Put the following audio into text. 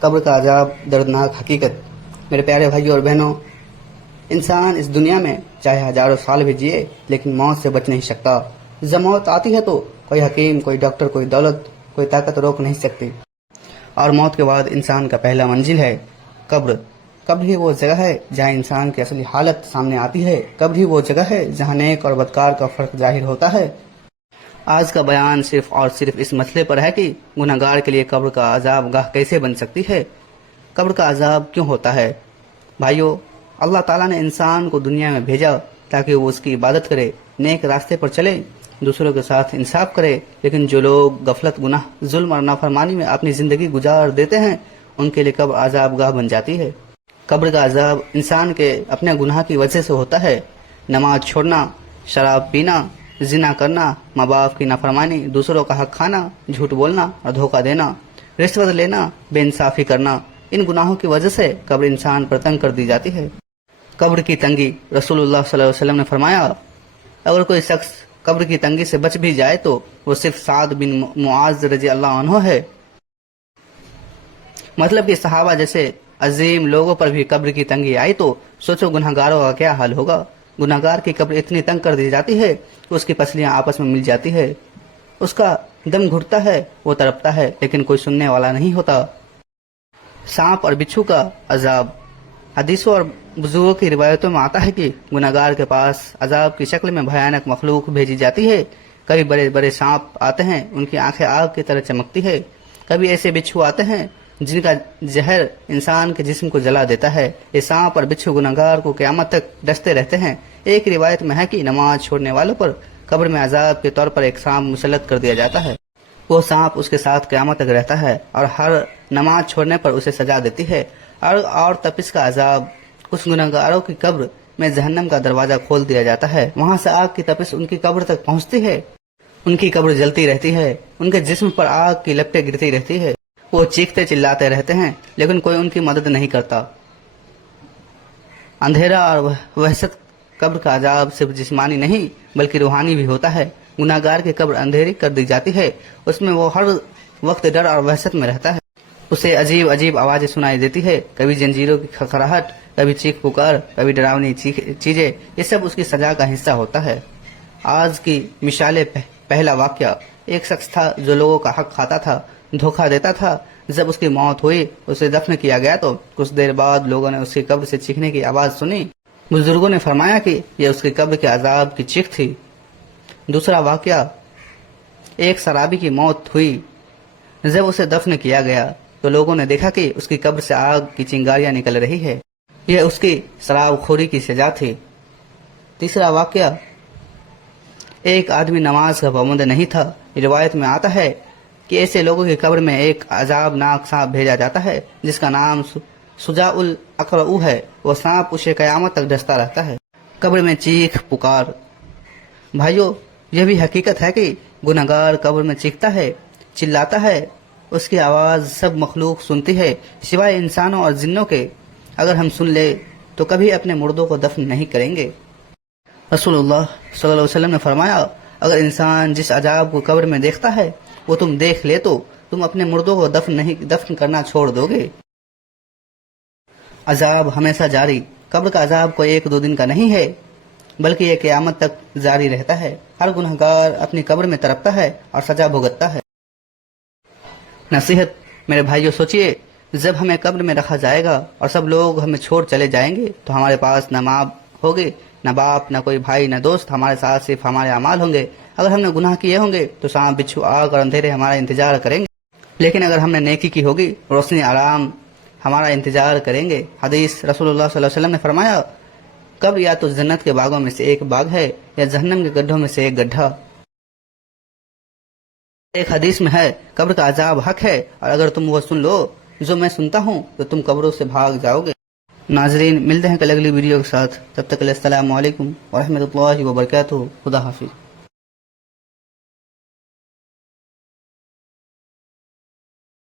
قبر کا عذاب دردناک حقیقت۔ میرے پیارے بھائیوں اور بہنوں، انسان اس دنیا میں چاہے ہزاروں سال بھی جیے لیکن موت سے بچ نہیں سکتا۔ جب موت آتی ہے تو کوئی حکیم، کوئی ڈاکٹر، کوئی دولت، کوئی طاقت روک نہیں سکتی۔ اور موت کے بعد انسان کا پہلا منزل ہے قبر۔ قبر ہی وہ جگہ ہے جہاں انسان کی اصلی حالت سامنے آتی ہے۔ قبر ہی وہ جگہ ہے جہاں نیک اور بدکار کا فرق ظاہر ہوتا ہے۔ آج کا بیان صرف اور صرف اس مسئلے پر ہے کہ گنہگار کے لیے قبر کا عذاب گاہ کیسے بن سکتی ہے، قبر کا عذاب کیوں ہوتا ہے۔ بھائیو، اللہ تعالیٰ نے انسان کو دنیا میں بھیجا تاکہ وہ اس کی عبادت کرے، نیک راستے پر چلے، دوسروں کے ساتھ انصاف کرے، لیکن جو لوگ غفلت، گناہ، ظلم اور نافرمانی میں اپنی زندگی گزار دیتے ہیں ان کے لیے قبر عذاب گاہ بن جاتی ہے۔ قبر کا عذاب انسان کے اپنے گناہ کی وجہ سے ہوتا ہے۔ نماز چھوڑنا، شراب پینا، زنا کرنا، ماں باپ کی نافرمانی، دوسروں کا حق کھانا، جھوٹ بولنا اور دھوکہ دینا، رشوت لینا، بے انصافی کرنا، ان گناہوں کی وجہ سے قبر انسان پر تنگ کر دی جاتی ہے۔ قبر کی تنگی، رسول اللہ صلی اللہ علیہ وسلم نے فرمایا، اگر کوئی شخص قبر کی تنگی سے بچ بھی جائے تو وہ صرف سعد بن معاذ رضی اللہ عنہ ہے۔ مطلب کہ صحابہ جیسے عظیم لوگوں پر بھی قبر کی تنگی آئی تو سوچو گنہگاروں کا کیا حال ہوگا۔ گنہگار کی قبر اتنی تنگ کر دی جاتی ہے کہ اس کی پسلیاں آپس میں مل جاتی ہے، اس کا دم گھٹتا ہے، وہ تڑپتا ہے لیکن کوئی سننے والا نہیں ہوتا۔ سانپ اور بچھو کا عذاب، حدیثوں اور بزرگوں کی روایتوں میں آتا ہے کہ گنہگار کے پاس عذاب کی شکل میں بھیانک مخلوق بھیجی جاتی ہے۔ کبھی بڑے بڑے سانپ آتے ہیں، ان کی آنکھیں آگ کی طرح چمکتی ہے۔ کبھی ایسے بچھو آتے ہیں جن کا زہر انسان کے جسم کو جلا دیتا ہے۔ یہ سانپ اور بچھو گنہگار کو قیامت تک ڈستے رہتے ہیں۔ ایک روایت میں ہے کہ نماز چھوڑنے والوں پر قبر میں عذاب کے طور پر ایک سانپ مسلط کر دیا جاتا ہے۔ وہ سانپ اس کے ساتھ قیامت تک رہتا ہے اور ہر نماز چھوڑنے پر اسے سزا دیتی ہے۔ اور تپش کا عذاب، کچھ گنہگاروں کی قبر میں جہنم کا دروازہ کھول دیا جاتا ہے، وہاں سے آگ کی تپش ان کی قبر تک پہنچتی ہے، ان کی قبر جلتی رہتی ہے، ان کے جسم پر آگ کی لپٹیں گرتی رہتی ہے، وہ چیختے چلاتے رہتے ہیں لیکن کوئی ان کی مدد نہیں کرتا۔ اندھیرا اور وحشت، قبر کا عذاب صرف جسمانی نہیں بلکہ روحانی بھی ہوتا ہے۔ گنہگار کی قبر اندھیری کر دی جاتی ہے، اس میں وہ ہر وقت ڈر اور وحشت میں رہتا ہے، اسے عجیب عجیب آوازیں سنائی دیتی ہے، کبھی زنجیروں کی کھڑکھڑاہٹ، کبھی چیخ پکار، کبھی ڈراؤنی چیزیں، یہ سب اس کی سزا کا حصہ ہوتا ہے۔ آج کی مثال پہلا واقعہ، ایک شخص تھا جو لوگوں کا حق کھاتا تھا، دھوکہ دیتا تھا۔ جب اس کی موت ہوئی، اسے دفن کیا گیا تو کچھ دیر بعد لوگوں نے اس کی قبر سے چیخنے کی آواز سنی۔ بزرگوں نے فرمایا کہ یہ اس کی قبر کے عذاب کی چیخ تھی۔ دوسرا واقعہ، ایک شرابی کی موت ہوئی، جب اسے دفن کیا گیا تو لوگوں نے دیکھا کہ اس کی قبر سے آگ کی چنگاریاں نکل رہی ہے، یہ اس کی شراب خوری کی سزا تھی۔ تیسرا واقعہ، ایک آدمی نماز کا پابند نہیں تھا، روایت میں آتا ہے کہ ایسے لوگوں کی قبر میں ایک عذاب ناک سانپ بھیجا جاتا ہے جس کا نام سجاء الاقرع ہے، وہ سانپ اسے قیامت تک ڈستا رہتا ہے۔ قبر میں چیخ پکار، بھائیو یہ بھی حقیقت ہے کہ گنہگار قبر میں چیختا ہے، چلاتا ہے، اس کی آواز سب مخلوق سنتی ہے سوائے انسانوں اور جنوں کے۔ اگر ہم سن لے تو کبھی اپنے مردوں کو دفن نہیں کریں گے۔ رسول اللہ صلی اللہ علیہ وسلم نے فرمایا، اگر انسان جس عذاب کو قبر میں دیکھتا ہے وہ تم دیکھ لے تو تم اپنے مردوں کو دفن کرنا چھوڑ دو گے۔ عذاب ہمیشہ جاری، قبر کا عذاب کوئی ایک دو دن کا نہیں ہے بلکہ یہ قیامت تک جاری رہتا ہے۔ ہر گنہگار اپنی قبر میں تڑپتا ہے اور سزا بھگتتا ہے۔ نصیحت، میرے بھائیوں سوچئے، جب ہمیں قبر میں رکھا جائے گا اور سب لوگ ہمیں چھوڑ چلے جائیں گے تو ہمارے پاس نہ ماں ہوگے، نہ باپ، نہ کوئی بھائی، نہ دوست، ہمارے ساتھ صرف ہمارے اعمال ہوں گے۔ اگر ہم نے گناہ کیے ہوں گے تو سانپ، بچھو، آگ اور اندھیرے ہمارا انتظار کریں گے، لیکن اگر ہم نے نیکی کی ہوگی، روشنی، آرام ہمارا انتظار کریں گے۔ حدیث، رسول اللہ صلی اللہ علیہ وسلم نے فرمایا، قبر یا تو جنت کے باغوں میں سے ایک باغ ہے یا جہنم کے گڈھوں میں سے ایک گڈھا۔ ایک حدیث میں ہے، قبر کا عذاب حق ہے اور اگر تم وہ سن لو جو میں سنتا ہوں تو تم قبروں سے بھاگ جاؤ گے۔ ناظرین، ملتے ہیں کل اگلی ویڈیو کے ساتھ، تب تک السلام علیکم ورحمۃ اللہ وبرکاتہ۔ خدا حافظ۔